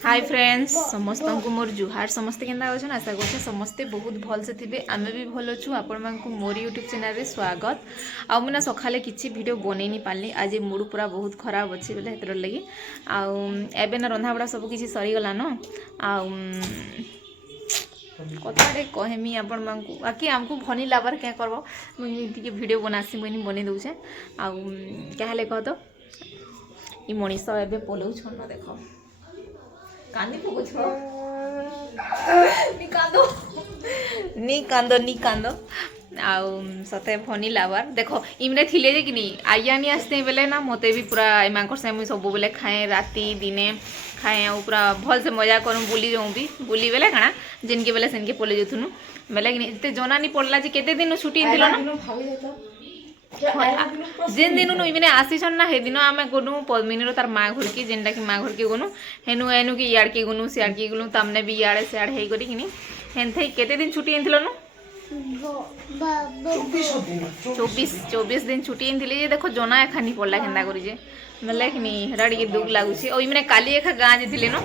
hi friends समस्त को मोर जुहार समस्ते केंदा अच्छा आशा कर समस्ते बहुत भल से थे आम भी भल अच्छु आपण मोर यूट्यूब चैनल रे स्वागत आ मुझे सकाले किसी वीडियो बन नहीं पार्ली आज मूड पूरा बहुत खराब अच्छे बोले हेतर लगी आबे ना रंधा बड़ा सब किसी सरीगला न कथाटे कहमी आपण मानकु बाकी आमको भनी लाबार क्या करब मुझे वीडियो बनासी मुझे बन दौचे क्या कह तो ये मनीष एवं पलौ छन देख कांदी पकुछ नी कांदो आउ सते फनी लाबार देख इमने थिले जे कि आइया नहीं आसते बेले ना मते भी पूरा एमांकर से मुई सब बेले खाए राती दिने खाए और पूरा भल से मजा करूँ बुली जाऊँ भी बुली बेले काना जिनके बेले सेनके पले जाथुनु बेले कि जना नहीं पड़ला जे केते दिन छुट्टी दिलो ना जेन दिन मैंने आसीछन ना हे दिन आम गनु पद्मिनी तार माँ घर की जेनटा कि माँ घर के गनु हेनु एनु कि इयाड़ के गनु सियाड़ के गनु तमने भी इयाड़े सियाड़ हे करी किनी हेनथे केते दिन छुट्टी एंथिलो नु 24 दिन छुट्टी एंथिले जे देखो जना एखानी पड़ला केंदा करी जे बेले कि हेरा टे दुख लगुच और मैंने काली एखा गाँ जे न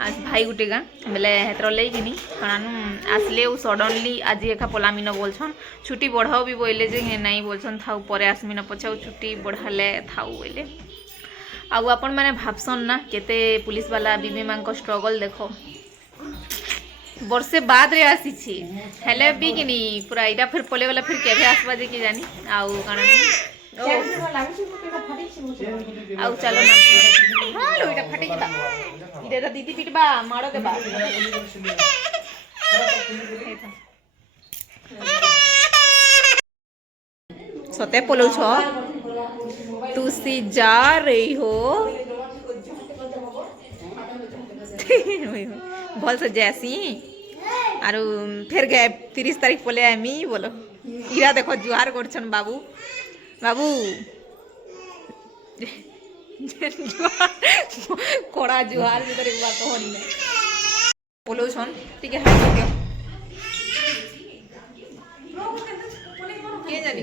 आज भाई गुटे गाँ बेले हेतर लैकिनी काणु आसले सडनली आज एखा पलामिन बोलछन छुट्टी बढ़ाओ भी बोले जे नहीं बोलछन थाउ परे आसमिन पछे छुट्टी बढ़ाले थाउ बोले आउ आपण मैंने भाबसन ना केते पुलिस वाला बीबी मां को स्ट्रगल देखो वर्षे बाद रे आसी हेले भी कि पूरा इटा फिर पले गला फिर केबे आसबा जे कि जानी आउ काणु आउ चलो ना हाँ लो इटा फटे जिबा इटा तो दीदी पिटबा मारो देबा सते पलो छ तू सी जा रही हो भल से जैसी आरो फिर गए 30 तारीख पले आमी बोलो इरा देखो जुहार करछन बाबू बाबू कड़ा जुहार भीतर एक बात कहनी बोलो छन ठीक है हाय दियो के जानी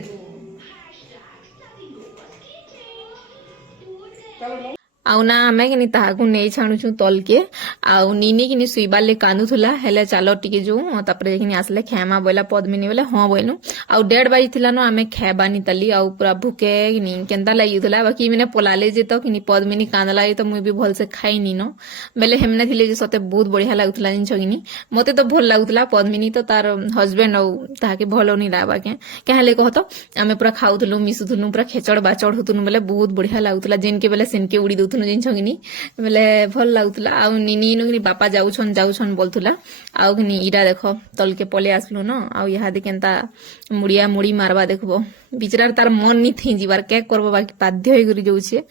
आउ ना आमे कि ताहाकू नहीं छाणुछु तल के आउ नीनी कि सुईबार ले कांदुथुला हेले चलो टिके जो तापरे कि आसले खेमा बोला पद्मिनी बोले हाँ बोलनु आउ 1:30 बाजी थिला न आमे खेबानी तली आउ पूरा भूखे कि केंता लागिथुला बाकी मैंने पलाले जे तो कि पद्मिनी कांदला तो मुई भी भल से खाइनी न बेले हेमने थिले जे सते बहुत बढ़िया लागुथुला जिन छगिनी मते तो भल लागुथुला पद्मिनी तो तार हस्बैंड आउ ताहाके भलो नहीं लाबा के हेले कह तो आमे पूरा खाउथुलु मिसुथुलु पूरा खेचड़ बाचड़ होतुनु बेले बहुत बढ़िया लागुथुला जिनके बेले सेनके उड़ी दउथुनु जिन छगिनी बेले भल लागुथुला आउ नीनी नु बापा जाउछन बोलथुला आउ कि इरा देख तल के पले आसलु न आउ यहाँ दे केंता मुड़िया मुड़ी मारबा देखबो बिचरार तार मन नहीं थी जीवार क्या करबो बाकी बाध्य होई गरी जाउछे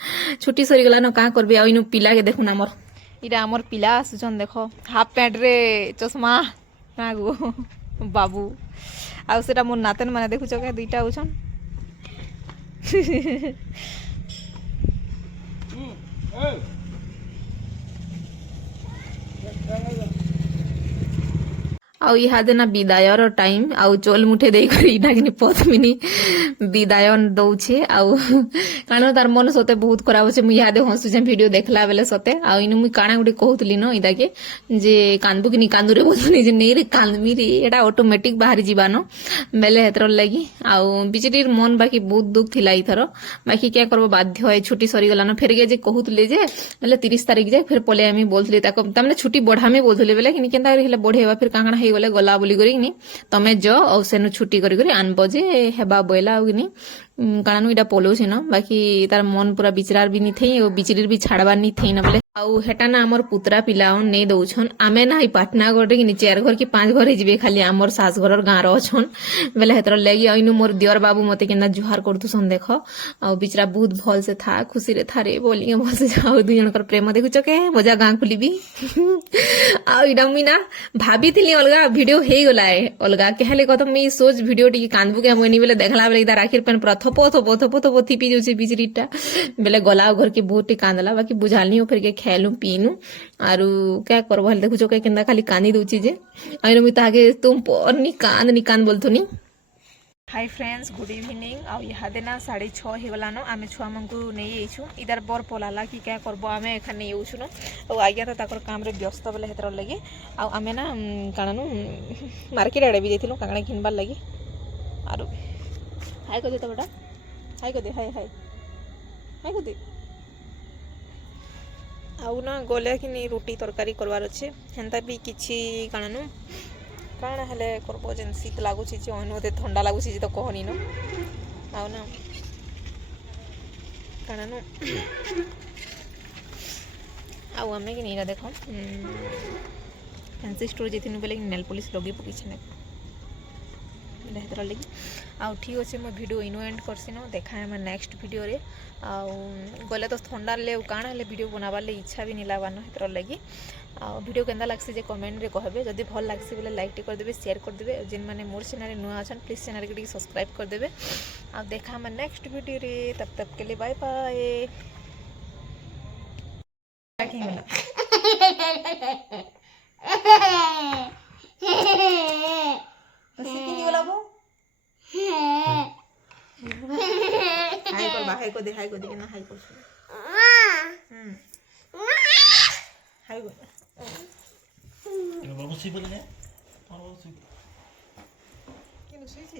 छुट्टी सरी गला न का करबे आइनु पिला के देखु न हमर इरा हमर पिला आसुछन देखो हाफ पैंट रे चश्मा नागो बाबू आउ सेटा मोर नातन माने देखुछ के दुईटा आउछन आउ इहादे ना विदायर टाइम आउ चोल मुठे दे करी इना कि पद्मिनी विदाय दउछे आउ कानो तार मन सते बहुत खराब होछे मु इहादे हसुछे वीडियो देखला बेले सते आउ इनु मु काना गुटे कहउतली न इदा के जे कांदबु कि कांदु रे बोलनी जे नै रे कांदमी रे एटा ऑटोमेटिक बाहर जीवानो बेले हेतर लागि आउ बिचरीर मन बाकी बहुत दुख थिला इथरो बाकी क्या करबो बाध्य होय छुट्टी सरी गलानो फेर गे जे कहउतले जे बेले 30 तारीख जे फिर पले आमी बोलथली ताको तमने छुट्टी बढ़ामे बोलथले बेले कि केंता हेले बढ़ेबा फिर कांगणा हे गले गला बोली करी तमे जो और सेनु छुट्टी करी आनब जे हेबा बोला कि काणु इटा पलोछे न बाकी तार मन पूरा बिचरार भी नहीं थई और बिचरीर भी छाड़बार नहीं थई न बोले आउ हेटा ना हमर पुत्रा पिला नहीं दउछन आमे ना पाटनागढ़ कि 4 घर कि 5 घर हिजबे खाली हमर सास घर गाँ रछन बेले हेतर लगी आइनु मोर दियर बाबू मते केना जुहार करतुसन देख आ बिचरा बहुत भल से था खुशी रे था रे बोली भल से जाऊ दुई जनकर प्रेम देखुच के मजा गाँ खुलीबी आ इडा मुई ना भाभी थिली अलगा वीडियो हे गला है अलगा केहले कत मुई सोच वीडियो टी कांदबु के मोनी बेले देखला बेले इदा राखिर पेन प्रथप थपो थिपी जो बिचरीटा बेले गला घर के बहुत कांदला बाकी बुझालनी फिर के खेलू पीनू आरु क्या करबो देखु जो केंदा खाली कांदी दउची जे आइनो मी ताके तुम पर नि कांद बोलथुनी हाय फ्रेंड्स गुड इवनिंग आउ इहादे ना 6:30 होगलान आम छुआ मानू नहीं आईचु इधर बर पलाला कि क्या करब आम एखा नहीं आउछुन और आज्ञा तो ताकर काम रे व्यस्त बेले हेतर लगी आमे ना काणनु मार्केट आड़े भी जाइथिलु काणा किनबार लगी आरो हाय को दे तो बेटा हाय को दे हाय हाय हाय को दे आउ ना गले कि नहीं रोटी तरकारी करवार अच्छे हेन्ता भी किछि काणनु काण हेले करब जेन शीत लगुच अनुते ठंडा लगुच तो कहनी न आउ ना काण नु आउ आमे कि नहीं देख फैंसी स्टोर जाइनु बोले नेल पॉलिश लगे पकईछे ना हेतर लगी आउ ठीक अच्छे मो वीडियो इनो एंड करसी न देखा है नेक्स्ट वीडियो रे आउ गले तो ठंडा ले काण हेले वीडियो बनाबार ले इच्छा भी नहीं लागबान हेतर लगी आ वीडियो केंदा लागसी जे कमेंट रे कहबे जदि भल लागसी बोले लाइक टे कर देबे शेयर कर देबे जिन माने मोर चैनल नुआ अछन प्लीज चैनल के सब्सक्राइब कर देबे आ देखा हम नेक्स्ट वीडियो रे तब के लिए बाय बाय हाय को दे हाय को दे ना हाय कर हाय को বসি বলে না বসি কেন শুইছি